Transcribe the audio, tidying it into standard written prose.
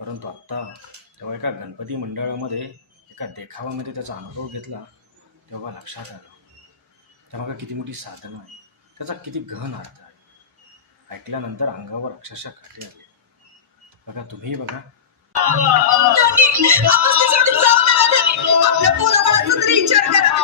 परंतु आत्ता तेव्हा एका गणपती मंडळामध्ये एका देखाव्यामध्ये त्याचा अनुभव घेतला तेव्हा लक्षात आलं त्यामागं किती मोठी साधना आहे, त्याचा किती गहन अर्थ आहे. ऐकल्यानंतर अंगावर अक्षरशः काटे आले. बघा, तुम्ही बघा. आपल्या पोराबाळाचा तरी विचार करा.